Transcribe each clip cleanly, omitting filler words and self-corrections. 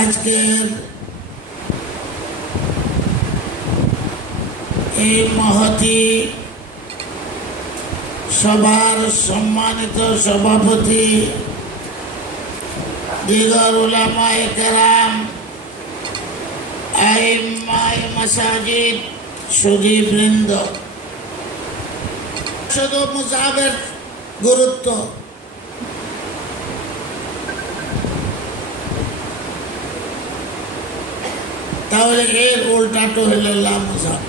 আজকের এই মহতী সভার সম্মানিত সভাপতি দিগর উলামায়ে কেরাম, আইম্মায়ে মাসাজিদ, সুধীবৃন্দ, শুধু মুসাহাবের গুরুত্ব তাহলে এর উল্টাটো হইল লা মুসাহাব।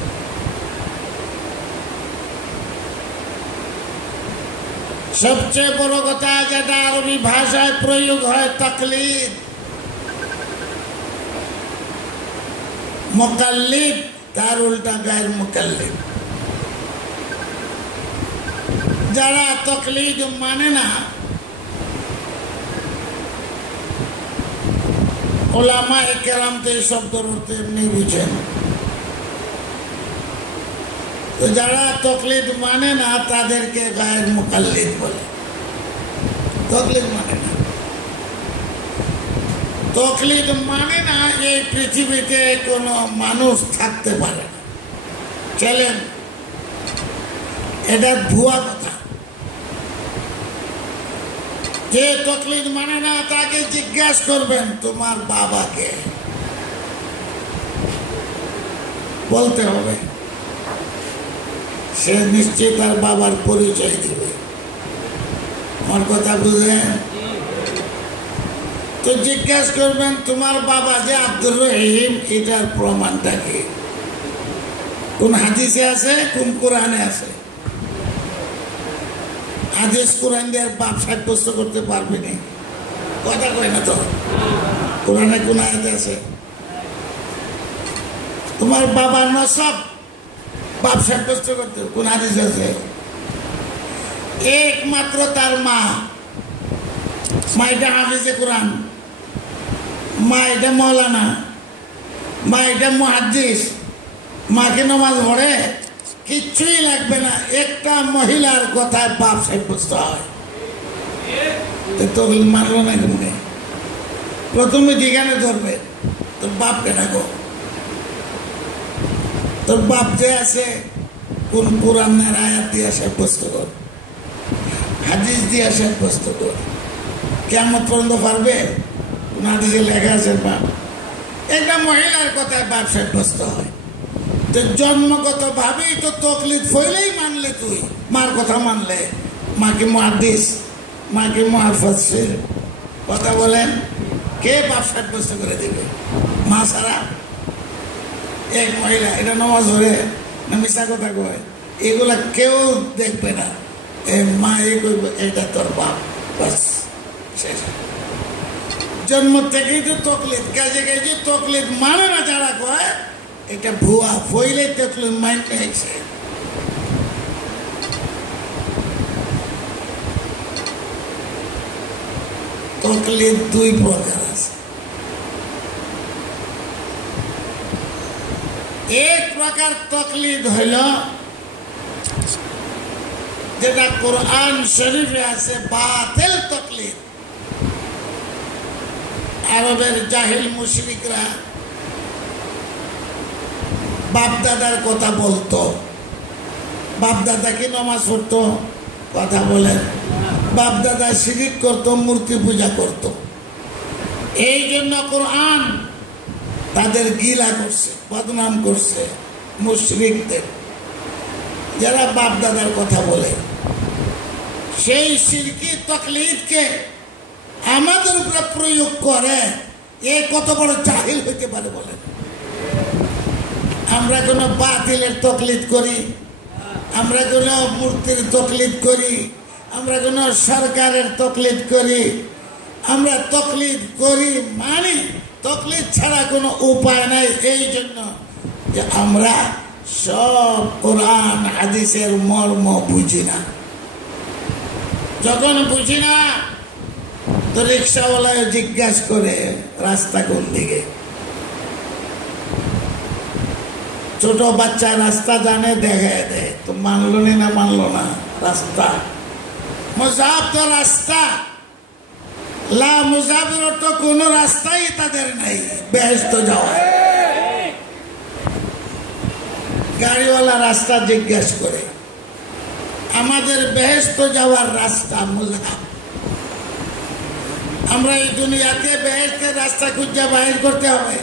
সবচেয়ে বড় কথা যেটা আরবি ভাষায় প্রয়োগ হয় তাকলিদ, মুকাল্লিদ, তার উল্টা গায়ের মুকাল্লিদ। যারা তাকলিদ মানে না, উলামায়ে কেরাম তো এই শব্দের অর্থ এমনি বুঝেন। তো যারা তাকলিদ মানে না তাদেরকে গায়ের মুকাল্লিদ বলে। তাকলিদ মানে না, তাকলিদ মানে না এই পৃথিবীতে কোনো মানুষ থাকতে পারে না। চলেন, এটা ভুয়া কথা। যে তাকলিদ মানে না তাকে জিজ্ঞাসা করবেন তোমার বাবাকে, বলতে হবে, সে নিশ্চয় তার বাবার পরিচয় দিবে। আমার কথা বুঝলেন? তো জিজ্ঞাসা করবেন তোমার বাবা যে আব্দুর রহিম, এটার প্রমাণটা কি? কোন হাদিসে আছে, কোন কোরআনে আছে? হাদিস কোরআন দিয়ে বাপ সাব্যস্ত করতে পারবে না, কথা কয় না তো। কোরআনে কোন আয়াতে আছে তোমার বাবার নসব বাপ সাব্যস্ত করতে? কোন হাদিস আছে? একমাত্র তার মা, মা এটা হাফিজে কোরআন, মা এটা মৌলানা, মা এটা মুহাদ্দিস, মাকে নামাজ পড়ে, কিচ্ছুই লাগবে না। একটা মহিলার কথায় বাপ সাব্যস্ত হয়। তো মানলো না কেমনে? প্রথমে যেখানে ধরবে তোর বাপকে ডাকো, তোর বাপ যে আছে কোন কোরআনের আয়াত দিয়ে সাব্যস্ত কর, হাদিস দিয়ে সাব্যস্ত কর। কিয়ামত পর্যন্ত পারবে? কোন হাদিসে লেখা আছে বাপ? একটা মহিলার কথায় বাপ সাব্যস্ত হয়। জন্মগত ভাবেই তো তাকলিদ ফইলেই মানলে তুই, মার কথা মানলে। মাকে মুহাদ্দিস, মাকে মুফাসসির, কথা বলেন, কে বাপ সাব্যস্ত করে দিবে? মা ছাড়া এক মহিলা এটা নামাজ ধরে না মিশা কথা কয়, এগুলা কেউ দেখবে না। মা এই করবে, এটা তোর বাপ, বাস শেষ। জন্ম থেকেই তো তাকলিদ, কাজে কাজে তাকলিদ মানে না যারা কয় এটা ভুয়া, ফইলে তাকলিদ মানতে হয়েছে। তাকলিদ দুই প্রকার আছে। এক প্রকার তাকলিদ হইল যেটা কোরআন শরীফে আছে, বাতিল তাকলিদ। আরবের জাহিল মুশরিকরা বাপদাদার কথা বলতো, বাপদাদা কি নামাজ পড়তো, কথা বলেন, বাপদাদা শিরিক করতো, মূর্তি পূজা করতো। এই জন্য কোরআন তাদের গিলা করছে, বদনাম করছে মুশরিকদের, যারা বাপদাদার কথা বলে। সেই শিরকি তাকলিদকে আমাদের উপরে প্রয়োগ করে, এ কত বড় জাহিল হইতে পারে বলেন? আমরা কোনো বাতিলের তাকলিদ করি, আমরা কোনো মূর্তির তাকলিদ করি, আমরা কোনো সরকারের তাকলিদ করি, আমরা তাকলিদ করি মানে তাকলিদ ছাড়া কোনো উপায় নাই। এই জন্য যে আমরা সব কোরআন হাদিসের মর্ম বুঝি না। যখন বুঝি না তো রিক্সাওয়ালায় জিজ্ঞাসা করে রাস্তা কোন দিকে। ছোট বাচ্চা রাস্তা জানে, দেখে দেয়, তো মানলো না মানলো না রাস্তা। মুসাহাব তো রাস্তা, লা মুসাফির তো কোন রাস্তাই তাদের নাই বেহেশত যাওয়ার। গাড়িওয়ালা রাস্তা জিজ্ঞেস করে, আমাদের বেহেশত যাওয়ার রাস্তা মুজাব। আমরা এই দুনিয়াতে বেহেশতের রাস্তা খুঁজে বাহির করতে হবে।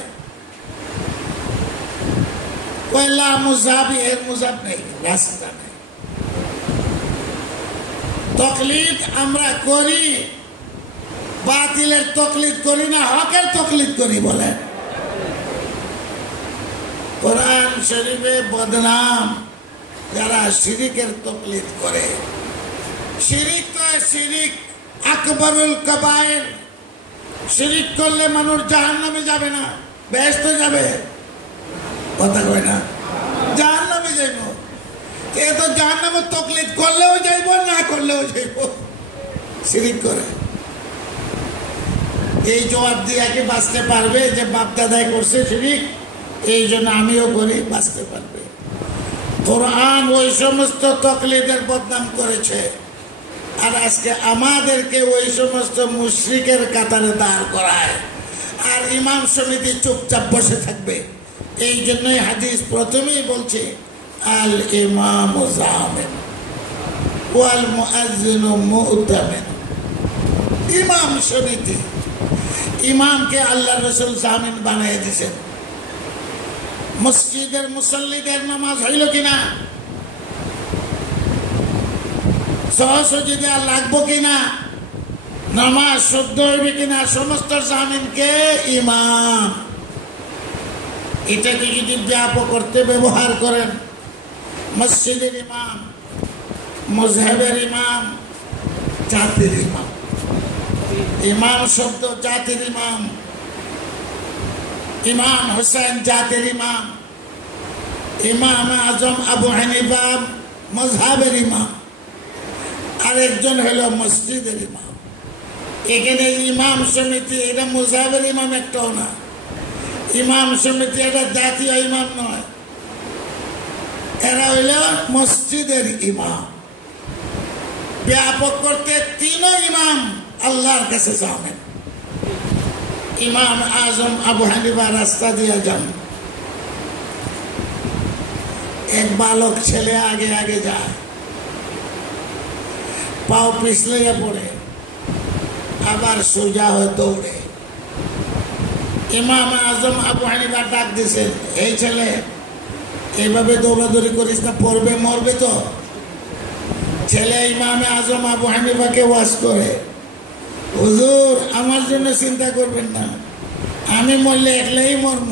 কয়লা মুজাবি এর মুজাব নেই, রাস্তা নেই। তকলিদ আমরা করি, বাতিলের তকলিদ করি না, হকের তকলিদ করি। বলেন কোরআন শরীফে বদনাম যারা শিরিকের তকলিদ করে। শিরিক তো শিরিক আকবরুল কাবায়ের। শিরিক করলে মানুষ জাহান্নামে যাবে না, বেহেশতে যাবে। কথা কয় না, জাহান্নামে যাইব। এ তো জাহান্নামের তকলিদ করলেও যাইব, না করলেও যাইব। শিরিক করে এই জবাব দিয়ে কি বাঁচতে পারবে যে বাপ দাদাই করছে শিরিক, এই জন্য আমিও করি, বাঁচতে পারবে? কোরআন ওই সমস্ত তকলিদের বদনাম করেছে, আর আজকে আমাদেরকে ওই সমস্ত মুশরিকের কাতারে দাঁড় করায়, আর ইমাম সমিতি চুপচাপ বসে থাকবে। এই জন্যই হাদিস প্রথমেই বলছে আল ইমাম জামিন ওয়াল মুআজ্জিন মু'তামিন। ইমাম সমিতি, ইমামকে আল্লাহ রাসূল জামিন বানিয়ে দিয়েছেন। মসজিদের মুসল্লিদের নামাজ হইল কিনা, সহসজিদে লাগবো কিনা, নামাজ শুদ্ধ হইবে কিনা, সমস্ত জামিনকে ইমাম। এটাকে যদি ব্যাপক করতে ব্যবহার করেন, মসজিদের ইমাম, মজহাবের ইমাম, জাতির ইমাম। ইমাম শব্দ জাতির ইমাম। ইমাম হোসেন জাতির ইমাম, ইমাম আজম আবু হানিফা মজহাবের ইমাম, আরেকজন হলো মসজিদের ইমাম। এখানে ইমাম সমিতি এটা মজহাবের ইমাম একটাও না। ইমাম সমিতি এটা জাতীয় ইমাম নয়, এরা হইল মসজিদের ইমাম। ব্যাপক করতে তিনও ইমাম আল্লাহর কাছে যাবেন। ইমাম আজম আবু হানিফা রাস্তা দিয়ে যান, এক বালক ছেলে আগে আগে যায়, পাও পিছলে পড়ে, আবার সোজা হয়ে দৌড়ে। ইমাম আজম আবু হানিফা ডাক দিয়েছেন, এই ছেলে এইভাবে দৌড়াদৌড়ি করিস না, পড়বে মরবে তো। ছেলে ইমাম আজম আবু হানিফাকে ওয়াজ করে, হুজুর আমার জন্য চিন্তা করবেন না, আমি মরলে একলাই মরব,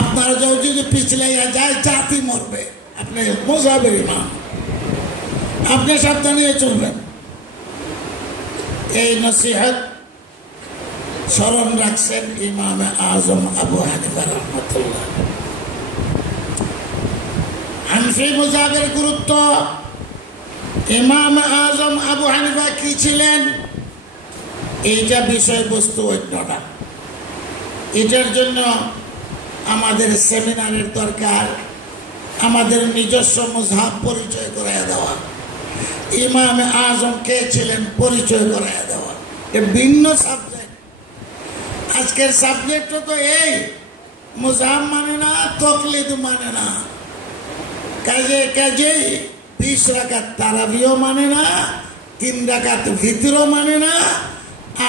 আপনার যদি পিছলাইয়া যায় জাতি মরবে। আপনি মজহাবের ইমাম, আপনি সাবধানে চলবেন। এই নসিহত স্মরণ রাখছেন ইমাম আজম আবু হানিফা রাহমাতুল্লাহ। হানফি মযহাবের গুরুত্ব। ইমাম আজম আবু হানিফা কি ছিলেন, এইটা বিষয়বস্তু অন্যটা। এটার জন্য আমাদের সেমিনারের দরকার, আমাদের নিজস্ব মযহাব পরিচয় করাইয়া দেওয়া, ইমাম আজম কে ছিলেন পরিচয় করাইয়া দেওয়া। এ ভিন্ন সাবজেক্ট। আজকের সাবজেক্ট তো এই মযহাব মানে না, তকলিদ মানে না, কাজে কাজেই 20 রাকাত তারাবিও মানে না, 3 রাকাত ভিতরও মানে না,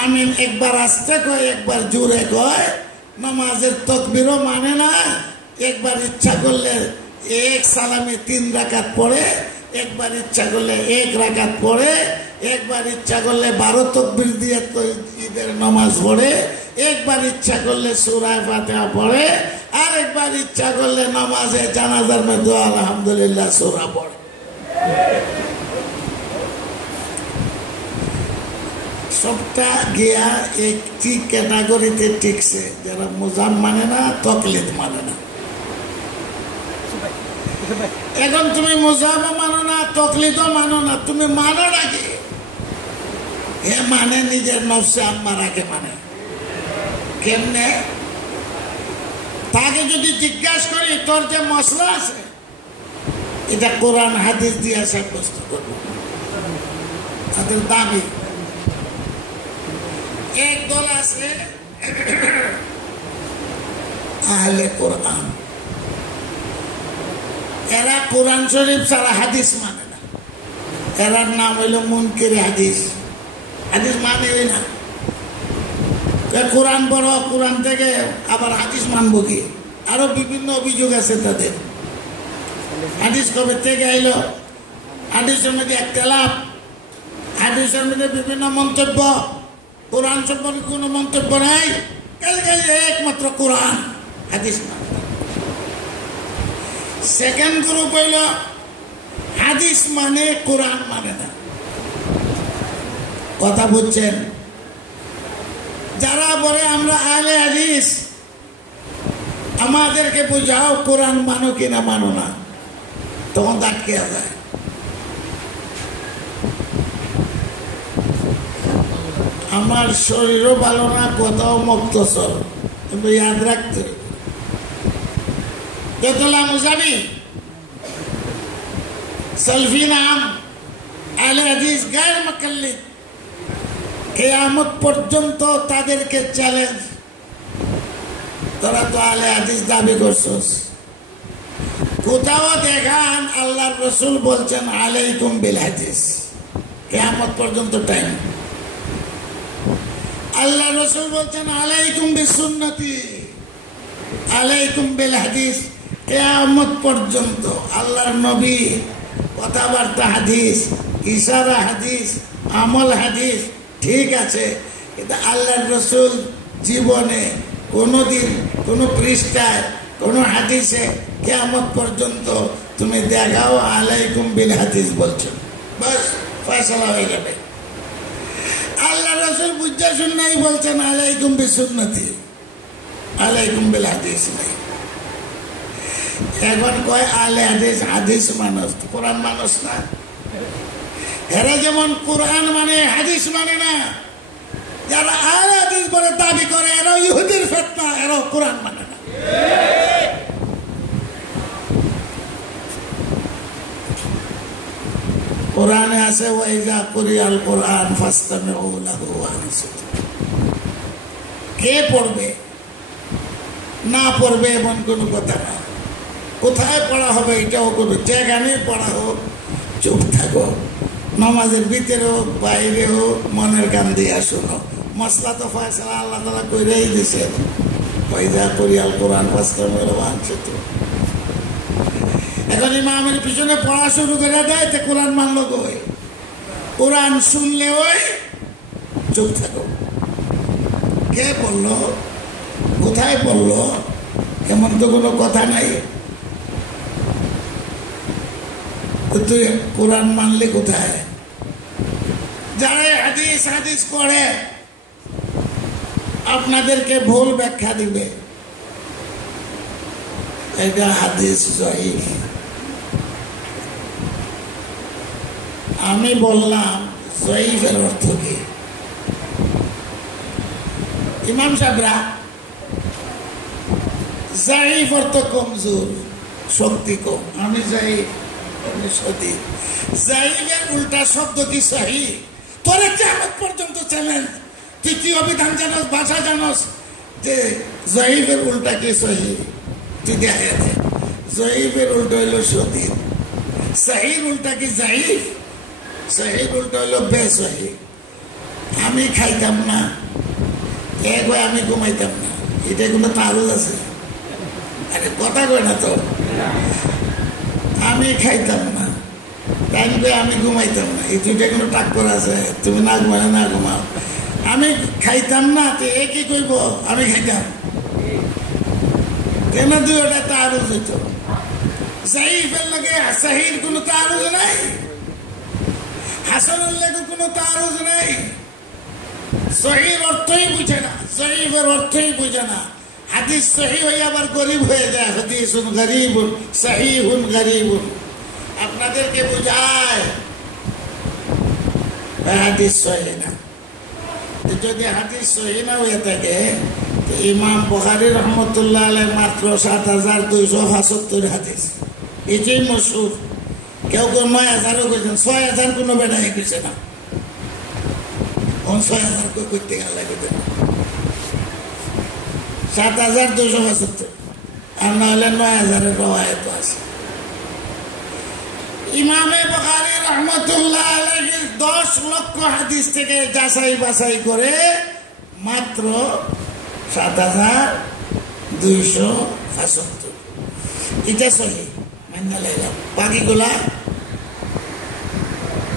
আমিন একবার আস্তে কয় একবার জোরে কয়, নামাজের তাকবীরও মানে না, একবার ইচ্ছা করলে এক সালামে 3 রাকাত পড়ে, একবার ইচ্ছা করলে 1 রাকাত পড়ে, একবার ইচ্ছা করলে 12 তাকবীর দিয়ে তো ঈদের নামাজ পড়ে, একবার ইচ্ছা করলে সূরা ফাতিহা পড়ে, আর একবার ইচ্ছা করলে নামাজে জানাজার মধ্যে আলহামদুলিল্লাহ সূরা পড়ে। সবটা গিয়া একটি ক্যাটাগরিতে টিকছে, যারা মুজাব মানে না, তকলিদ মানে না। এখন তুমি মুজাবও মানো না, তকলিদও মানো না, তুমি মানো নাকি? এ মানে নিজের নফসে আম্মারাকে মানে। কেমনে? তাকে যদি জিজ্ঞাসা করি তোর যে মশলা আছে এটা কোরআন হাদিস দিয়ে সাব্যস্ত করবো, তাদের দাবি। এক দল আছে আহলে কোরআন, এরা কোরআন শরীফ ছাড়া হাদিস মানে না। এরার নাম হইল মুনকির হাদিস। হাদিস মানেই না। কোরআন পড়ো, কোরআন থেকে আবার হাদিস মানবো কি? আরো বিভিন্ন অভিযোগ আছে তাদের। হাদিস কবে থেকে আইলো? হাদিসের মধ্যে একটা লাভ, হাদিসের মধ্যে বিভিন্ন মন্তব্য, কোরআন সম্পর্কে কোনো মন্তব্য নাই। একমাত্র কোরআন, হাদিস মানে। সেকেন্ড গ্রুপ হইল হাদিস মানে কোরআন মানে না। কথা বুঝছেন? যারা বলে আমরা আহলে হাদিস, আমাদেরকে বুঝাও কোরআন মানো কিনা মানো না, তখন আটকে যায়। আমার শরীরও ভালো না, কথাও মুক্তসর, কিন্তু ইয়াদ রাখতে যতলা মুজাবি সলফি নাম আহলে হাদিস গায়র মুকাল্লিদ, কিয়ামত পর্যন্ত তাদেরকে চ্যালেঞ্জ, তোরা তো আহলে হাদিস দাবি করছস, কোথাও দেখান আল্লাহর রাসূল বলছেন আলাইকুম বিল হাদিস। কিয়ামত পর্যন্ত টাইম। আল্লাহ রাসূল বলছেন আলাইকুম বিসুন্নতি, আলাইকুম বিল হাদিস। কিয়ামত পর্যন্ত আল্লাহর নবী কথাবার্তা হাদিস, ইশারা হাদিস, আমল হাদিস, ঠিক আছে, কিন্তু আল্লাহর রাসূল জীবনে কোনোদিন কোনো পৃষ্ঠায় কোনো হাদিসে কিয়ামত পর্যন্ত তুমি দেখাও আলাইকুম বিল হাদিস বলছো, বাস ফয়সালা হয়ে যাবে। আল্লাহ রাসূল বুঝা শুননাই বলছেন আলাইকুম বিসুন্নতি, আলাইকুম বিল হাদিস নাই। এখন কয় আহলে হাদিস, হাদিস মানুষ, কোরআন মানুষ না। এরা যেমন কোরআন মানে হাদিস মানে না, যারা আহলে হাদিস বলে দাবি করে এরা ইহুদির ফিতনা, এরা কোরআন মানে না। কোরআনে আছে ওয়াইজা কুরিয়াল কোরআন ফাসতামিউ লাহু ওয়া আনসিতু। কে পড়বে না পড়বে এমন কোনো কথা না। কোথায় পড়া হবে এটাও কোনো, যেখানে পড়া হোক চুপ থাকো, নামাজের ভিতরে হোক বাইরে হোক মনের গান দিয়ে শোনো। মশলা তো ফয়সালা আল্লাহ তাআলা কইরাই দিয়েছেন, ওয়াইজা কুরিয়াল কোরআন ফাসতামিউ লাহু ওয়া আনসিতু। এখন ইমামের পিছনে পড়া শুরু করে দেয়, তো কোরআন মানলো কই? কোরআন শুনলে ওই চুপ থাকো। কে পড়লো, কোথায় পড়লো এমন তো কোনো কথা নাই। তুই কোরআন মানলে কোথায়? যারা হাদিস হাদিস করে আপনাদেরকে ভুল ব্যাখ্যা দিবে, এটা হাদিস জয়ীফ। আমি বললাম জয়ীফের অর্থ কি? ইমাম সাহেবরা জয়ীফ অর্থ কমজোর, শক্তি কম। আমি জয়ীফ, আমি সদীপ। জয়ীফের উল্টা শব্দ কি সহি? তোরে কিয়ামত পর্যন্ত চ্যালেঞ্জ, তুই কি অভিধান জানোস, ভাষা জানোস যে জয়ীফের উল্টা কি সহি? তুই দেখে দে। জয়ীফের উল্টা হইল সদীপ, সহির উল্টা কি জয়ীফ, সহির উল্টা হইল বেসহি। আমি খাইতাম না, এক হয় আমি ঘুমাইতাম না, এটা কোনো তারুজ আছে? আরে কথা কয় না তো। আমি খাইতাম না, তাই আমি ঘুমাইতাম না, এই দুইটা কোনো টাক্কর আছে? তুমি না ঘুমায় না ঘুমাও। আমি খাইতাম না, তো এ কি কইব আমি খাইতাম? কেন দুইটা তারুজ হইতো? জয়ীফের লাগে সহির কোনো তারুজ নাই, হাসানের লাগে কোনো তারুজ নাই। সহির অর্থই বুঝে না, জয়ীফের অর্থই বুঝে না। হাদিস সহি হয়ে আবার গরিব হয়ে যায়, হাদিসুন গরিবুন সহিহুন গরিবুন। আপনাদেরকে বুঝায় হাদিস সহি না। যদি হাদিস সহি না হয়ে থাকে, ইমাম বুখারী রহমতুল্লাহ আলাইহি মাত্র ৭,২৭৫ হাদিস, এটাই মশহুর। কেউ কেউ ৯,০০০ও কইছেন, ৬,০০০ কোনো বেটাই কইছে না। 6,000 করতে গেলে 7,275 আর না হলে 9,000 রওয়ায়াত আছে। ইমামে বুখারী রাহমাতুল্লাহ আলাইহি 10 লক্ষ হাদিস থেকে যাচাই বাছাই করে মাত্র 7,275 এটা সহি মান্য লাইলাম।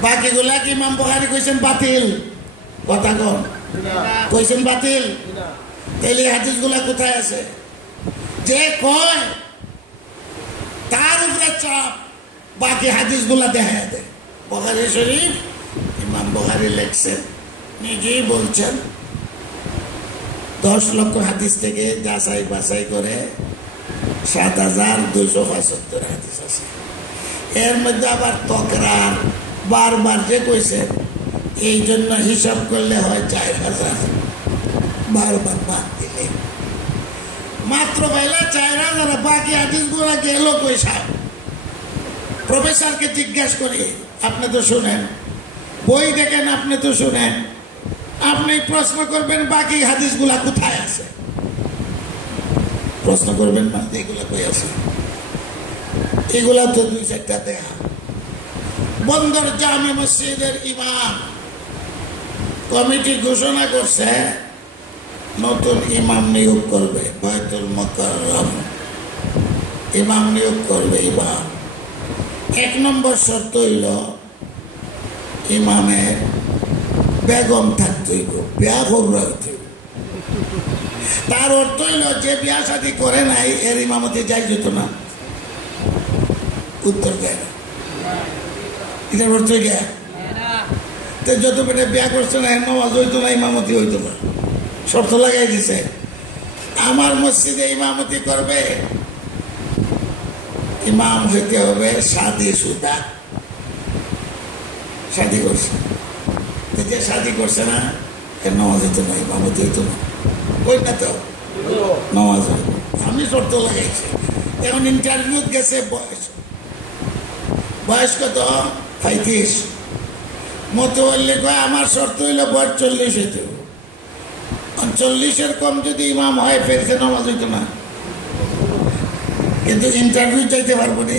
বাকিগুলা কি ইমাম বুখারী কইছেন বাতিল? কথা কোন কইছেন বাতিল? তাহলে হাদিসগুলা কোথায় আছে? যে কয় তার উপরে চাপ, বাকি হাদিসগুলা দেখা দেয়। বুখারী শরীফ ইমাম বুখারী লেখছেন, নিজেই বলছেন 10 লক্ষ হাদিস থেকে যাচাই বাছাই করে 7,275 হাদিস আছে। এর মধ্যে আবার তকরার বারবার যে কইছেন, এই জন্য হিসাব করলে হয় 4,000, বারবার বাদ দিলে মাত্র পাইলে 4,000। বাকি হাদিসগুলা গেল কই? সাহেব প্রফেসরকে জিজ্ঞাসা করি, আপনি তো শুনেন, বই দেখেন, আপনি তো শুনেন, আপনি প্রশ্ন করবেন বাকি হাদিসগুলা কোথায় আছে? প্রশ্ন করবেন না এগুলা কই আছে? এগুলা তো 2-4টা দেখা। বন্দর জামে মসজিদের ইমাম কমিটি ঘোষণা করছে নতুন ইমাম নিয়োগ করবে, বাইতুল মুকাররম ইমাম নিয়োগ করবে। ইমাম 1 নম্বর শর্ত হইল ইমামের বেগম থাকতে হইব, বিয়া করতে হইব। তার অর্থ হইল যে বিয়া শাদী করে নাই এর ইমামতি যাই যেত না। উত্তর দেয় না, এটার অর্থ গিয়া যত পেটে বিয়া করছে না এর নামাজ হইতো না, ইমামতি হইতো না। শর্ত লাগাই দিছে আমার মসজিদে ইমামতি করবে, ইমাম হইতে হবে শাদী সুদা। শাদী করছে, যে শাদী করছে না এর নামাজ হইতো না, ইমামতি হইতো না। ওইটা তো নামাজ হইত। আমি শর্ত লাগাইছি। এখন ইন্টারভিউ গেছে, বয়স কত? 35। মতওয়াল্লি কয় আমার শর্ত হইল বয়স 40 হইতে। 40-এর কম যদি ইমাম হয় ফেরছে নামাজ হইতো না। কিন্তু ইন্টারভিউ চাইতে পারবো না,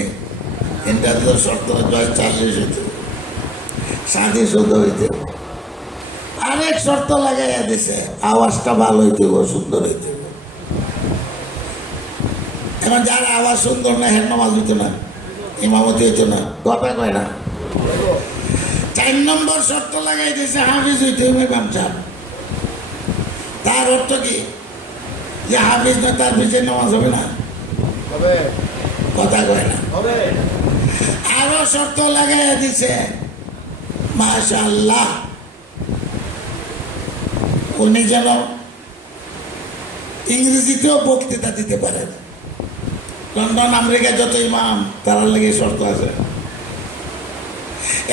ইন্টারভিউ শর্ত বয়স 40 হইতে, শাদী শুদ্ধ হইতে। আরেক শর্ত লাগাইয়া দিছে আওয়াজটা ভালো হইতে, সুন্দর হইতে। এখন যার আওয়াজ সুন্দর না হের নামাজ হইতো না, ইমামতি হইতো না। কথা কয় না। 4 নম্বর শর্ত লাগাই দিয়েছে হাফিজ হইতে হবে ইমাম সাহেব। তার অর্থ কি? যে হাফিজ না তার পিছিয়ে নামাজ হবে না। কথা কয় না। আরো শর্ত লাগাইয়া দিছে মাশাআল্লাহ উনি যেন ইংরেজিতেও বক্তৃতা দিতে পারেন। লন্ডন আমেরিকা যত ইমাম তার লেগে শর্ত আছে।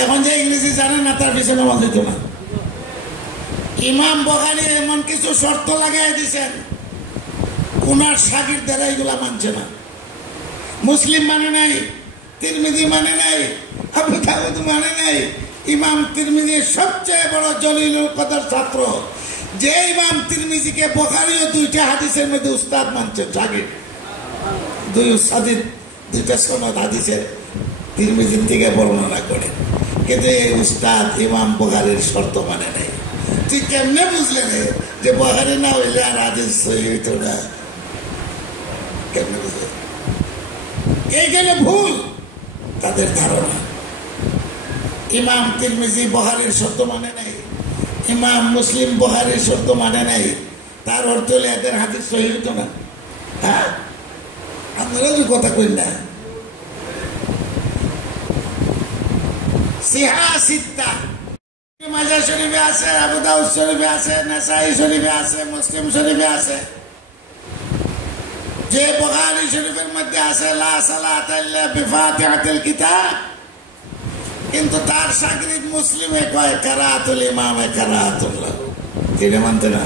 এখন যে ইংরেজি জানে না তার পিছনে নামাজ হইতো না। ইমাম বুখারী এমন কিছু শর্ত লাগাই দিয়েছেন, উনার শাগিরদেরা এগুলা মানছে না। মুসলিম মানে নাই, তিরমিজি মানে নাই, আবু দাউদ মানে নাই। ইমাম তিরমিজির সবচেয়ে বড় জলিলুল কদর ছাত্র, যে ইমাম তিরমিজিকে বুখারীও 2টা হাদিসের মধ্যে উস্তাদ মানছে, শাগির। 2 উস্তাদের 2টা সনদ হাদিসের তিরমিজির থেকে বর্ণনা করে, কিন্তু এই উস্তাদ ইমাম বুখারীর শর্ত মানে নাই। তুই কেমনে বুঝলে যে বুখারী না হইলে আর হাদিস সহিহ হইতো না? কেমনে বুঝলে? এইখানে ভুল তাদের ধারণা। ইমাম তিরমিজি বুখারীর শর্ত মানে নাই, ইমাম মুসলিম বুখারীর শর্ত মানে নাই। তার অর্থ হলে এদের হাদিস সহিহ হইতো না। হ্যাঁ, আপনারা যে কথা কই না। সিহা সিত্তা মাজাহ শরীফে আছে, আবু দাউদ শরীফে আছে, নাসাই শরীফে আছে, মুসলিম শরীফে আছে। যে বুখারী শরীফের মধ্যে আছে লা সালাতা ইল্লা বিফাতিহাতিল কিতাব, কিন্তু তার শাগির্দ মুসলিমে কয় কিরাআতুল ইমামে কিরাআতুল লাহু। এটা মানতে না।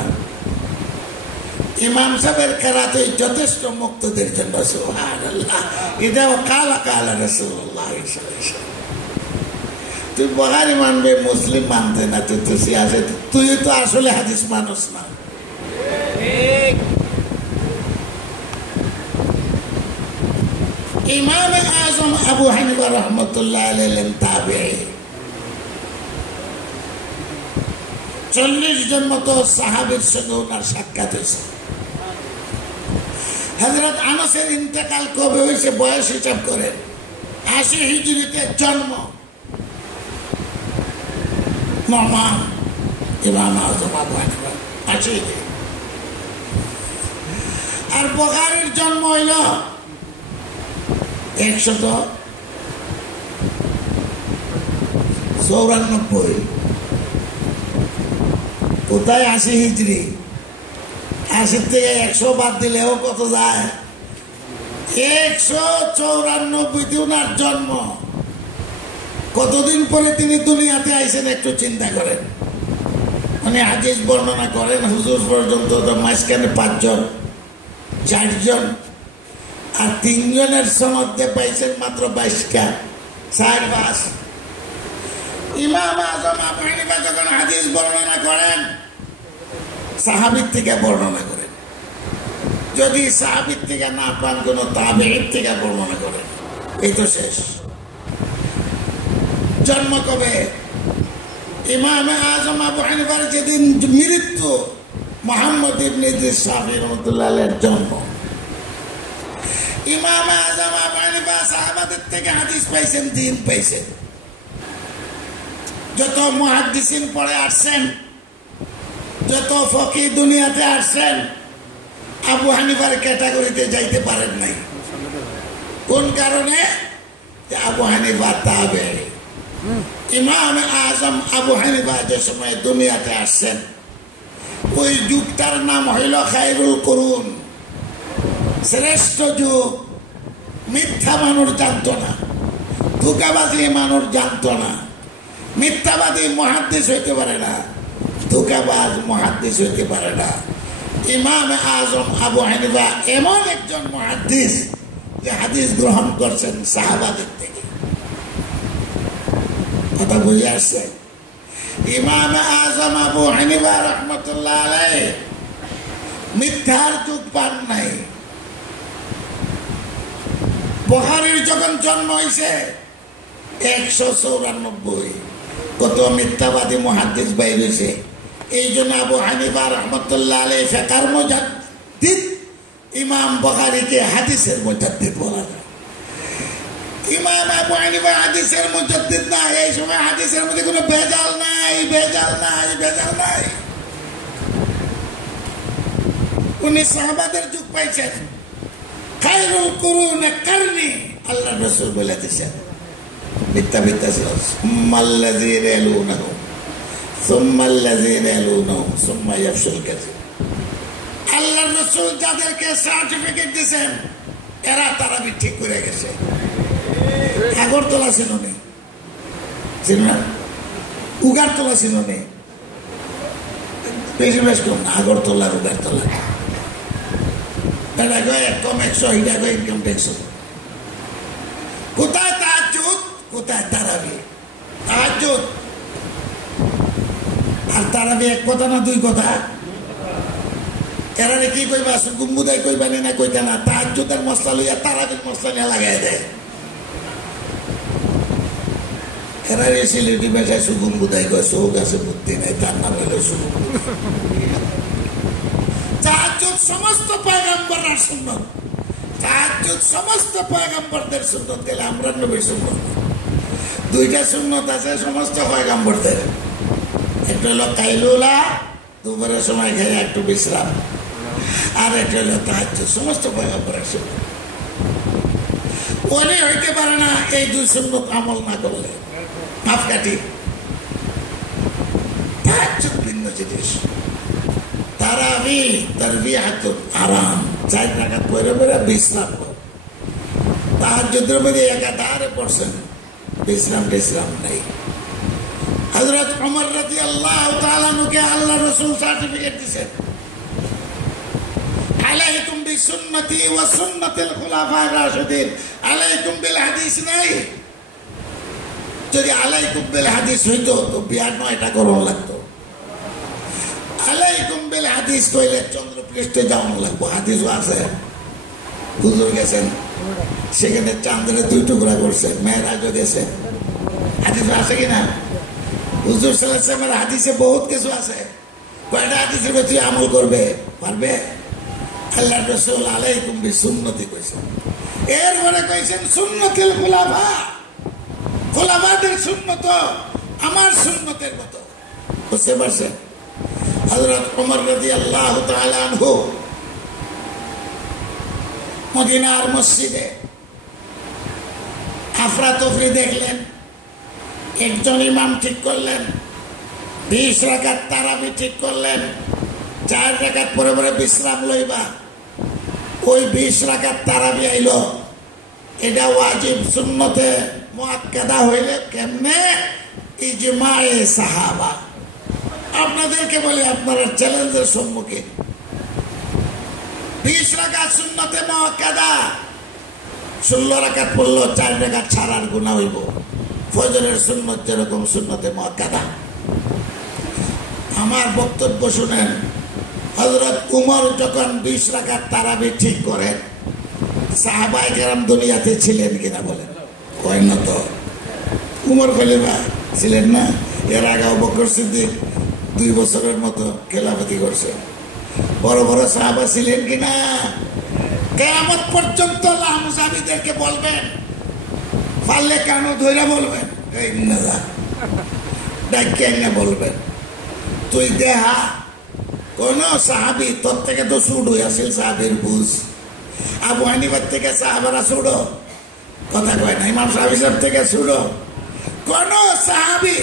ইমাম সাহেবের কিরাআত যথেষ্ট মুক্তদের জন্য। সুবহানাল্লাহ। এটা কালা কালা রাসূলুল্লাহ সাল্লাল্লাহু আলাইহি ওয়াসাল্লাম। তুই বুখারী মানবে, মুসলিম মানতে না, তুই তো সিয়াসে, তুই তো আসলে হাদিস মানুষ না। ইমাম আজম আবু হানিফা রহমতুল্লাহ আলাইহি তাবেঈ, 40 জন মতো সাহাবীর সঙ্গে ওনার সাক্ষাৎ হয়েছে। হযরত আনাসের ইন্তেকাল কবে হয়েছে বয়স হিসাব করেন, 80 হিজরিতে জন্ম ইমাম আজম আবু হানিফা 80। আর বুখারীর জন্ম হইল 194। কোথায় 80 হিজরি? 80 থেকে 100 বাদ দিলেও কত যায়? 194 ওনার জন্ম। কতদিন পরে তিনি দুনিয়াতে আইসেন একটু চিন্তা করেন। মানে হাদিস বর্ণনা করেন হুজুর পর্যন্ত মাঝখানে 5 জন, 4 জন, আর 3 জনের সনদে পাইছেন মাত্র 22টা, 4-5। ইমাম আজম আবু হানিফা যখন হাদিস বর্ণনা করেন সাহাবীর থেকে বর্ণনা করেন, যদি সাহাবীর থেকে না পান কোন তাবেঈর থেকে বর্ণনা করেন, এই তো শেষ। জন্ম কবে? ইমাম আজম আবু হানিফার যেদিন মৃত্যু, মুহাম্মদ ইবনে ইদ্রিস শাফিঈ রাহমাতুল্লাহ আলাইহির জন্ম। ইমাম আজম আবু হানিফা সাহাবাদের থেকে হাদিস পাইছেন, দ্বীন পাইছেন। যত মুহাদ্দিসিন পড়ে আসছেন, যত ফকিহ দুনিয়াতে আসছেন, আবু হানিফার ক্যাটাগরিতে যাইতে পারেন নাই। কোন কারণে? আবু হানিফা তাবেঈ। ইমাম আজম আবু হানিফা যে সময় দুনিয়াতে আসছেন, ওই যুগটার নাম হইল খায়রুল কুরুন, শ্রেষ্ঠ যুগ। মিথ্যা মানুষ জানত না, ধোঁকাবাজি মানুষ জানত না। মিথ্যাবাদী মুহাদ্দিস হইতে পারে না, ধোঁকাবাজ মুহাদ্দিস হইতে পারে না। ইমাম আজম আবু হানিফা এমন একজন মুহাদ্দিস যে হাদিস গ্রহণ করছেন সাহাবাদের থেকে। কথা বুঝে আসছে? ইমাম আজম আবু হানিফা রহমতুল্লাহ আলাইহি মিথ্যার যুগ পান নাই। বুখারীর যখন জন্ম হয়েছে 194, কত মিথ্যাবাদী মুহাদ্দিস বাইর হয়েছে। এই জন্য আবু হানিফা রহমতুল্লাহ আলাইহি ফিকহের মুজাদ্দিদ, ইমাম বুখারীকে হাদিসের মুজাদ্দিদ বলা যায়। ইমাম আবু হানিফা হাদিসের মুজাদ্দিদ না, এই সময় হাদিসের মধ্যে কোনো ভেজাল নাই, ভেজাল নাই, ভেজাল নাই। উনি সাহাবাদের যুগ পাইছেন। খায়রুল কুরুন কারনি, আল্লাহর রাসূল বলে দিয়েছেন। মিথ্যা মিথ্যা ছিল। সুম্মাল্লাযীনা ইয়ালুনাহুম সুম্মাল্লাযীনা ইয়ালুনাহুম সুম্মা ইয়াফশুল কাযিব। আল্লাহর রাসূল যাদেরকে সার্টিফিকেট দিয়েছেন, এরা তারাবি ঠিক করে গেছে। আগরতলা চিনুনি, চিনুন? উগারতলা চিনুনি? বেশি বেশ কম না, আগরতলার উগারতলা। এটা কয় কম 100, এটা কয় ইনকাম ট্যাক্স। কোথায় তাহাজ্জুদ, কোথায় তারাবি? তাহাজ্জুদ আর তারাবি এক কথা না দুই কথা? এরা কি কইবা? গুম্বুদাই কইবা না কইতা না? তাহাজ্জুদের মশলা লইয়া তারাবির মশলা নিয়ে লাগাই দেয়। এরা সিলেটি ভাষায় সুগুম্বুদাই কয়, চোখ আছে বুদ্ধি নাই, তার নাম হলো সুগুম্বুদাই। তাহাজ্জুদ সমস্ত পয়গম্বরের সুন্নাত, তাহাজ্জুদ সমস্ত পয়গম্বরদের সুন্নাত। গেলে আমরা নবীর সুন্নাত। 2টা সুন্নাত আছে সমস্ত পয়গম্বরদের। একটা হলো কাইলুলা, দুপুরের সময় খেয়ে একটু বিশ্রাম, আর একটা হলো তাহাজ্জুদ, সমস্ত পয়গম্বরের সুন্নাত। ওলি হইতে পারে না এই 2 সুন্নাত আমল না করলে, মাপকাঠি। তাহাজ্জুদ ভিন্ন জিনিস। তারাবি তারবিয়াতুন আরাম, 4 রাকাত পড়ে পড়ে বিশ্রাম কর। তাহাজ্জুদের মধ্যে একাধারে পড়ছেন, বিশ্রাম টিশ্রাম নাই। হযরত ওমর রাদিয়াল্লাহু তাআলা নুকে আল্লাহ রাসূল সার্টিফিকেট দিয়েছেন, আলাইকুম বিসুন্নতি ওয়া সুন্নাতিল খুলাফায়ে রাশিদিন, আলাইকুম বিল হাদিস নাই। যদি আলাইকুম বিল হাদিস হইতো তো বিয়ার 9টা করণ লাগতো। আলাইকুম বিল হাদিস কইলে চন্দ্রপৃষ্ঠে যাওয়ান লাগবো। হাদিসও আছে, হুজুর গেছেন সেখানে চাঁদের 2 টুকরা করছে, মেয়েরাজও গেছে, হাদিস আছে কিনা? হুজুর সাল্লাল্লাহু আলাইহি ওয়াসাল্লামের হাদিসে বহুত কিছু আছে। কয়টা হাদিসের তুই আমল করবে পারবে? আল্লাহ রাসূল আলাইকুম বিসুন্নতি কইছেন, এরপরে কইছেন সুন্নতুল খুলাফা, খুলাফাদের সুন্নত আমার সুন্নতের মতো। বুঝতে পারছেন? হযরত ওমর রাদিয়াল্লাহু তাআলা আনহু মদিনার মসজিদে আফরাতফরি দেখলেন, একজন ইমাম ঠিক করলেন, 20 রাকাত তারাবি ঠিক করলেন, 4 রাকাত পরে পরে বিশ্রাম লইবা। ওই 20 রাকাত তারাবি আইল, এটা ওয়াজিব সুন্নতে মুআক্কাদা হইলে কেমনে? ইজমায়ে সাহাবা। আপনাদেরকে বলি, আপনারা চ্যালেঞ্জের সম্মুখীন। 20 রাকাত সুন্নতে মুআক্কাদা, 16 রাকাত পড়লো, 4 রাকাত ছাড়ার গুনাহ হইব। ফজরের সুন্নত যেরকম সুন্নতে মুআক্কাদা। আমার বক্তব্য শুনেন, হযরত উমর যখন 20 রাকাত তারাবি ঠিক করেন, সাহাবায়ে কেরাম দুনিয়াতে ছিলেন কিনা বলেন? কয় না তো। উমর খলিফা ছিলেন না? এর আগে আবু বকর সিদ্দিক 2 বছরের মতো খেলাফতি করছে। বড় বড় সাহাবা ছিলেন কিনা? কিয়ামত পর্যন্ত আল্লাহ মুসাফিরদেরকে বলবেন, পারলে কানো ধইরা বলবেন, এই না ডাকিয়ে না বলবেন, তুই দেহা কোন সাহাবি তোর থেকে তো ছুট হইয়াছিল, সাহাবির বুঝ। আবু হানিফার থেকে সাহাবারা ছুড়ো, কথা কয় না। ইমাম সাহাবি সাহেব থেকে ছুড়ো, কোন সাহাবি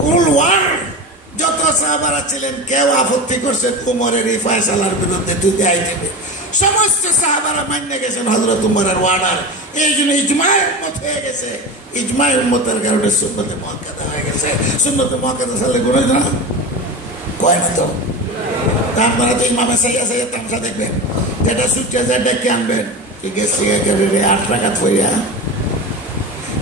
কুল ওয়ার্ল্ড যত সাহাবারা ছিলেন কেউ আপত্তি করছেন উমরের এই ফয়সালার বিরুদ্ধে? তুই দেয় দেবে। সমস্ত সাহাবারা মান্য গেছেন হযরত উমরের ওয়ার্ডার। এই জন্য ইজমায়ে উম্মত হয়ে গেছে। ইজমায়ে উম্মতের কারণে সুন্নতে মুআক্কাদা হয়ে গেছে। সুন্নতে মুআক্কাদা সালে গুনাহ না কয় না তো। আপনারা তো ইমামে সাইয়া সাইয়া তামসা দেখবেন, যেটা সুটে যায় ডেকে আনবেন, ঠিক আছে 8 রাকাত হইয়া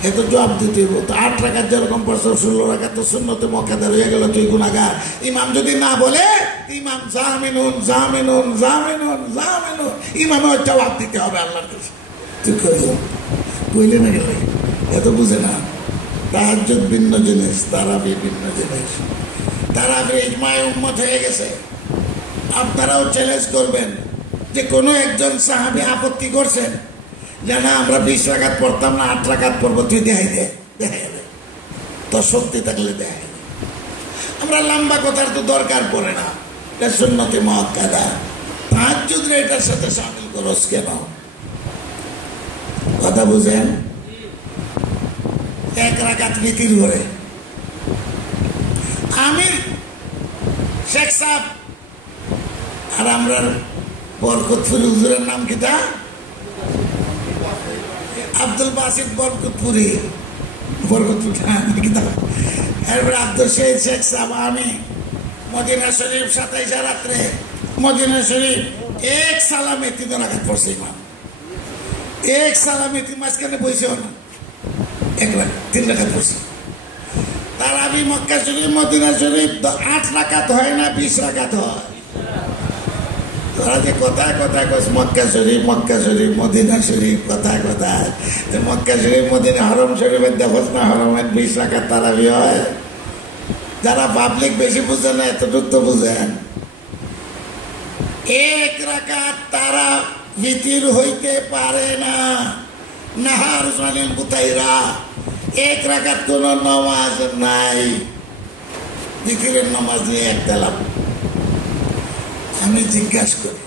এত জবাব দিতে হইব। তো 8 রাকাত যেরকম পড়ছো, 16 রাকাত তো সুন্নতে মুআক্কাদা হয়ে গেল, তুই গুনাহগার। ইমাম যদি না বলে, ইমাম জামিনুন জামিনুন জামিনুন জামিনুন, ইমামের জবাব দিতে হবে আল্লাহর কাছে। তুই কইলে না গেলে এত বুঝে না। তাহাজ্জুদ ভিন্ন জিনিস, তারাবি ভিন্ন জিনিস। তারাবি ইজমায়ে উম্মত হয়ে গেছে। আপনারাও চ্যালেঞ্জ করবেন যে কোনো একজন সাহাবী আপত্তি করছেন যে না আমরা 20 রাকাত পড়তাম না, 8 রাকাত পড়বো, তুই দেখাই দে, দেখাই দে, তোর শক্তি থাকলে দেখাই দে। আমরা লম্বা কথার তো দরকার পড়ে না, এটা সুন্নতে মুআক্কাদা। তাহাজ্জুদ রে এটার সাথে শামিল করস কেন? কথা বুঝেন? 1 রাকাত বিতির করে আমি শেখ সাহেব আর আমরা বরকতপুরি হুজুরের নাম কিতা? আব্দুল বাসিত বরকতপুরি, বরকতপুর কিতা। এরপরে আব্দুল শহীদ শেখ সাহেব, আমি মদিনা শরীফ 27 রাত্রে মদিনা শরীফ 1 সালামে 3 রাকাত পড়ছে ইমাম। 1 সালামে 3 মাঝখানে বইছে না, 3 রাকাত পড়ছে। তারাবি মক্কা শরীফ মদিনা শরীফ 8 রাকাত হয় না, 20 রাকাত হয়। তোরা যে কথায় কথায় কস মক্কা শরীফ মদিনা শরীফ, কথায় কথায় মক্কা শরীফ মদিনা হরম শরীফের দেখোস না, হরমের 20 রাকাত তারাবি হয়। যারা পাবলিক বেশি বুঝে না, এতটুকু তো বুঝেন। 1 রাকাত তারা ভিতির হইতে পারে না। নাহার জানেন বুতাইরা 1 রাকাত কোন নামাজ নাই। ভিতিরের নামাজ নিয়ে একতলাপ। আমি জিজ্ঞাসা করি,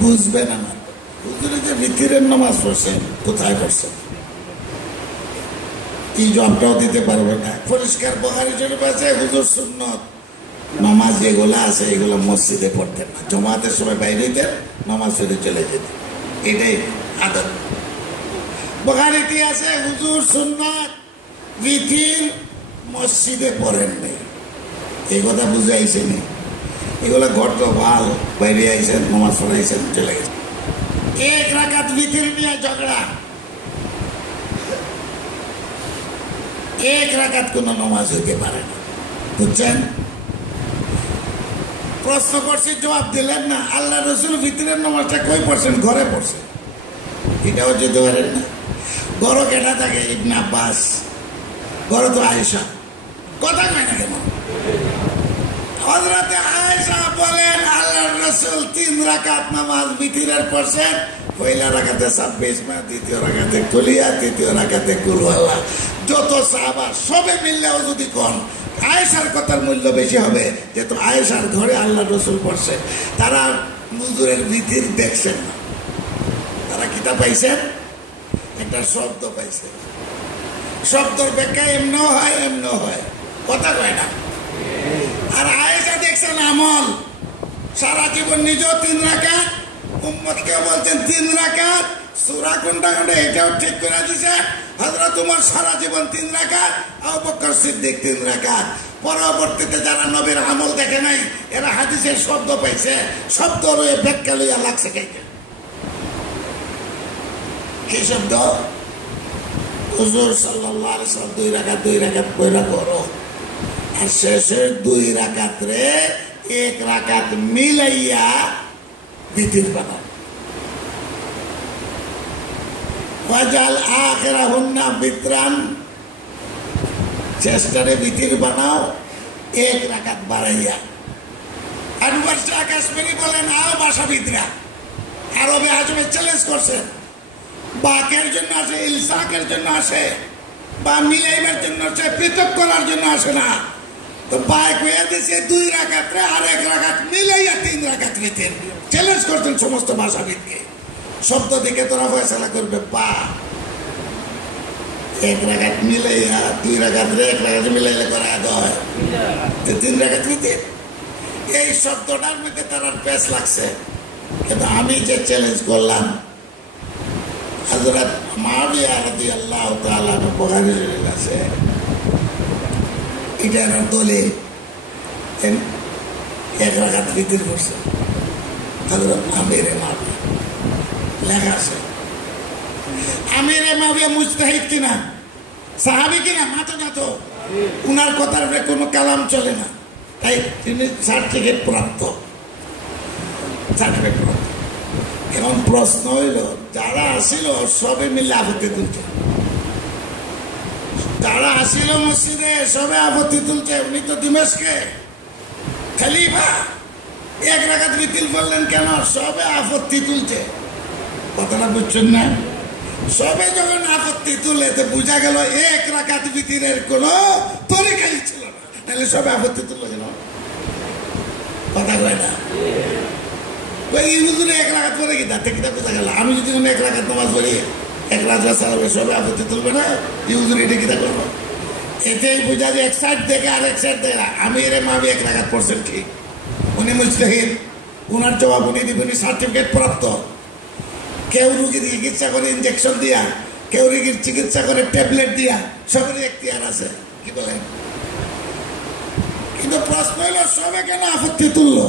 বুঝবেন আমার হুজুরে যে ভিতিরের নামাজ পড়ছেন, কোথায় পড়ছেন? এই জবাবটাও দিতে পারবে না। পরিষ্কার বুখারী শরীফ আছে, হুজুর সুন্নত নামাজ যেগুলো আছে এগুলো মসজিদে পড়তেন না, জমাতের সময় বাইরে যেতেন, নামাজ পড়ে চলে যেতেন, এটাই আদত। বুখারীতে আছে হুজুর সুন্নত ভিতির মসজিদে পড়েন নাই। এই কথা বুঝে আইসেনি, এগুলো ঘটতো ভাল, বাইরে আইসেন, নামাজ পড়াইছেন, চলে গেছেন। 1 রাকাত ভিতির নিয়ে ঝগড়া। এক রাকাত কোনো নামাজ হইতে পারে না। বুঝছেন? প্রশ্ন করছি, জবাব দিলেন না। আল্লাহ রসুল ভিতরের নামাজটা কই পড়ছেন? ঘরে পড়ছেন। এটাও যেতে পারেন না। বড় কেটা থাকে ইবনে আব্বাস, বড় তো আয়েশা। কথা কয় না কেন? হযরতে আয়েশা বলেন আল্লাহ রসুল 3 রাকাত নামাজ ভিতরের পড়ছেন। পয়লা রাকাতে 26 মা, দ্বিতীয় রাকাতে কুলিয়া, তৃতীয় রাকাতে কুল আল্লাহ। যত সাহাবা সবে মিললেও যদি কোন আয়েশার কথার মূল্য বেশি হবে, যেহেতু আয়েশার ঘরে আল্লাহ রসুল পড়ছে। তারা হুজুরের ভিতর দেখছেন না, তারা কিতাব পাইছেন, একটা শব্দ পাইছে। শব্দের ব্যাখ্যা এমনও হয়, এমনও হয়। কথা কয় না। আর আয়েশা দেখছেন আমল, সারা জীবন নিজেও 3 রাকাত, উম্মতকে বলছেন 3 রাকাত। সূরা কোনটা কোনটা এটাও ঠিক করে দিছে। হযরত ওমর সারা জীবন 3 রাকাত, আবু বকর সিদ্দিক 3 রাকাত। পরবর্তীতে যারা নবীর আমল দেখে নাই, এরা হাদিসের শব্দ পাইছে, শব্দ রয়ে ব্যাখ্যা লইয়া লাগছে খাইতে। কি শব্দ? হুজুর সাল্লাল্লাহু আলাইহি ওয়াসাল্লাম 2 রাকাত কইরা করো, আর শেষের 2 রাকাত রে 1 রাকাত মিলাইয়া বিতির বানাও। ওয়াজাল আখিরাহুন্না বিতরান, শেষটারে বিতির বানাও 1 রাকাত বাড়াইয়া। আনোয়ার শাহ কাশ্মীরি বলেন আও ভাষাবিদরা আরবে আজমে চ্যালেঞ্জ করছেন, বাকের জন্য আসে, ইলসাকের জন্য আসে, বা মিলাইবার জন্য আসে, পৃথক করার জন্য আসে না। তো বাক হয়ে দিয়েছে 2 রাকাতরে আর 1 রাকাত মিলাইয়া 3 রাকাত বিতির। চ্যালেঞ্জ করছেন সমস্ত ভাষাবিদকে। শব্দ দিকে তোরা ফয়সালা করবে। বা 1 রাকাত মিলাইয়া 2 রাকাতরে 1 রাকাত মিলাইলে করা হয় 3 রাকাত বিতির। এই শব্দটার মধ্যে তার পেশ লাগছে। কিন্তু আমি যে চ্যালেঞ্জ করলাম, হযরত মুআবিয়া রাদিয়াল্লাহু তাআলা বুখারী শরীফ আছে, এটার দলিল 1 রাকাত বিতির করছে হযরত আমিরে মুআবিয়া। লেখা আছে আমিরে মুআবিয়া মুজতাহিদ কিনা, সাহাবী কিনা, মাতো না তো, উনার কথার উপরে কোনো কালাম চলে না। তাই তিনি সার্টিফিকেট প্রাপ্ত। এখন প্রশ্ন হইল, যারা আসিল সবে মিলে আপত্তি তুলছে, যারা আসিল মসজিদে সবে আপত্তি তুলছে। উনি তো দিমাশকে খলিফা, 1 রাকাত বিতিল করলেন কেন? সবে আপত্তি তুলছে। কথাটা বুঝছেন না? সবে যখন আপত্তি তুলে তো বোঝা গেল 1 রাকাত বিতিরের কোনো তরিকাই ছিল না, তাহলে সবে আপত্তি তুললো কেন? কথা কয় না। হুজুরে 1 রাকাত পরে কি তাতে কিতাব বোঝা গেল? আমি যদি 1 রাকাত নামাজ পড়ি, 1 রাকাত সালামে সবে আপত্তি তুলবে না, হুজুর এটা কিতাব করবো? এটাই বোঝা যে এক সাইড দেখে আর এক সাইড দেখে। আমিরে মুআবিয়া 1 রাকাত পড়ছেন ঠিক, উনি মুজতাহিদ, উনার জবাব উনি দিবেন, উনি সার্টিফিকেট প্রাপ্ত। কেউ রুগীর চিকিৎসা করে ইনজেকশন দিয়া, কেউ রুগীর চিকিৎসা করে ট্যাবলেট দিয়া, সবের এখতিয়ার আছে। কি বলেন? কিন্তু প্রশ্ন হলো সবে কেন আপত্তি তুললো?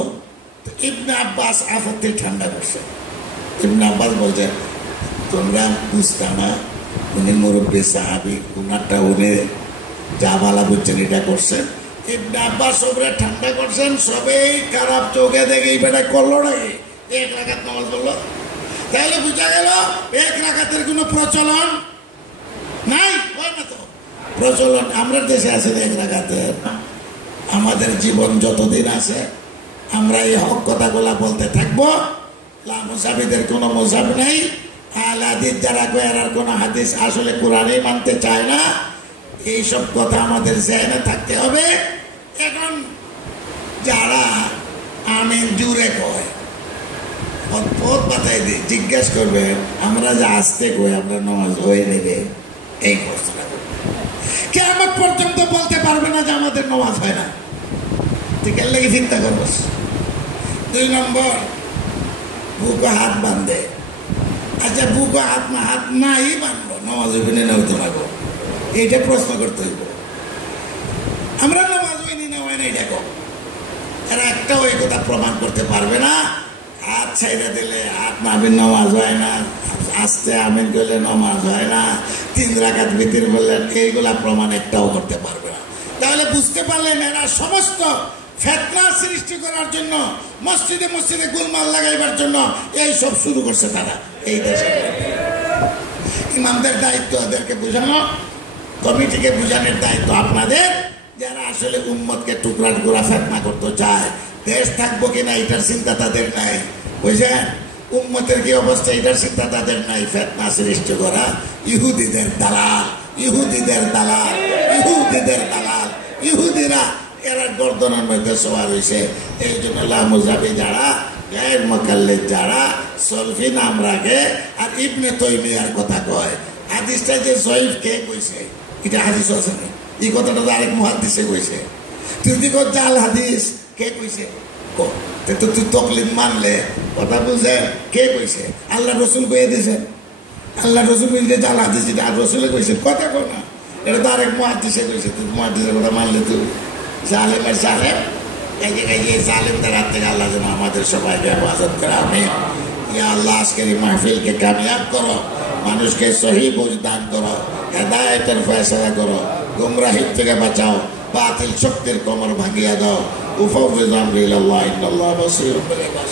ইবনে আব্বাস আপত্তি ঠান্ডা করছে। ইবনে আব্বাস বলছে, তোমরা বুঝতা না, উনি মুরব্বী সাহাবী, উনারটা উনি যা ভালো বুঝছেন এটা করছেন। ইবনে আব্বাস সবরে ঠান্ডা করছেন। সবেই খারাপ চোখে দেখে এই বেটা করলো নাকি 1 রাকাত নামাজ পড়লো। তাহলে বুঝা গেল 1 রাকাতের কোনো প্রচলন নাই, হয় না তো প্রচলন। আমরা দেশে আছে 1 রাকাতের। আমাদের জীবন যতদিন আছে আমরা এই হক কথাগুলা বলতে থাকবো। মুসাফিদের কোনো মুসাফ নেই। আহলে হাদিস যারা কয় এর কোনো হাদিস আসলে কোরআনই মানতে চায় না, এইসব কথা আমাদের জেনে থাকতে হবে। এখন যারা আমিন জুড়ে কয়, পথ বাতাই দিই, জিজ্ঞেস করবে আমরা যে আসতে কই আমরা নামাজ হয়ে নেবে, এই প্রশ্নটা করবে। কিয়ামত পর্যন্ত বলতে পারবে না যে আমাদের নামাজ হয় না। ঠিক এর লাগে চিন্তা করবো। 2 নম্বর, বুকে হাত বাঁধে। আচ্ছা বুকে হাত নাই বাঁধবো, নামাজ হইবে না হইতে পারবো, এইটা প্রশ্ন করতে হইব। আমরা নামাজ হইনি না হয় না দেখো, এরা একটা ওই কথা প্রমাণ করতে পারবে না। হাত ছাইড়া দিলে হাত নাবিন নামাজ হয় না, আস্তে আমিন করলে নামাজ হয় না, 3 রাকাত বিতির বললেন, এইগুলা প্রমাণ একটাও করতে পারবে না। তাহলে বুঝতে পারলেন এরা সমস্ত ফিতনা সৃষ্টি করার জন্য, মসজিদে মসজিদে গোলমাল লাগাইবার জন্য এই সব শুরু করছে তারা এই দেশে। ইমামদের দায়িত্ব ওদেরকে বোঝানো, কমিটিকে বোঝানোর দায়িত্ব আপনাদের, যারা আসলে উম্মতকে টুকরা টুকরা ফিতনা করতে চায়। দেশ থাকবো কিনা এটার চিন্তা তাদের নাই, বুঝছেন? উম্মতের কি অবস্থা এটার চিন্তা তাদের নাই। ফিতনা সৃষ্টি করা ইহুদিদের দালাল, ইহুদিদের দালাল, ইহুদিদের দালাল। ইহুদিরা এরা গর্দনের মধ্যে সওয়ার হয়েছে। এই জন্য লামুজাবি যারা, গায়ের মোকাল্লিদ যারা সলফি নাম রাখে আর ইবনে তাইমিয়ার কথা কয়, হাদিসটা যে জয়ীফ কে কইছে? এটা হাদিস আছে না, এই কথাটা তো আরেক মুহাদ্দিসে কইছে। তুই দেখো জাল হাদিস কে কইছে? তো তুই তকলিদ মানলে কথা বুঝে কে কইছে? আল্লাহ রসুল কয়ে দিয়েছে। আল্লাহ রসুল কইছে জাল হাদিস, এটা আর রসুলে কইছে, কথা কো না, এটা তো আরেক মুহাদ্দিসে কইছে। তুই মুহাদ্দিসের কথা মানলে তুই জালেমের জালেম। এই জালেমদের হাত থেকে আল্লাহ যেন আমাদের সবাইকে হেফাজত করে। আমিন। ইয়া আল্লাহ আজকের এই মাহফিলকে কামিয়াব করো, মানুষকে সহি বুঝ দান করো, হেদায়েতের ফয়সালা করো, গুমরাহির থেকে বাঁচাও, বাতিল শক্তির কোমর ভাঙিয়ে দাও। উফাউযু আমরি ইলাল্লাহ, ইন্নাল্লাহ বাসীরুম বিল ইবাদ।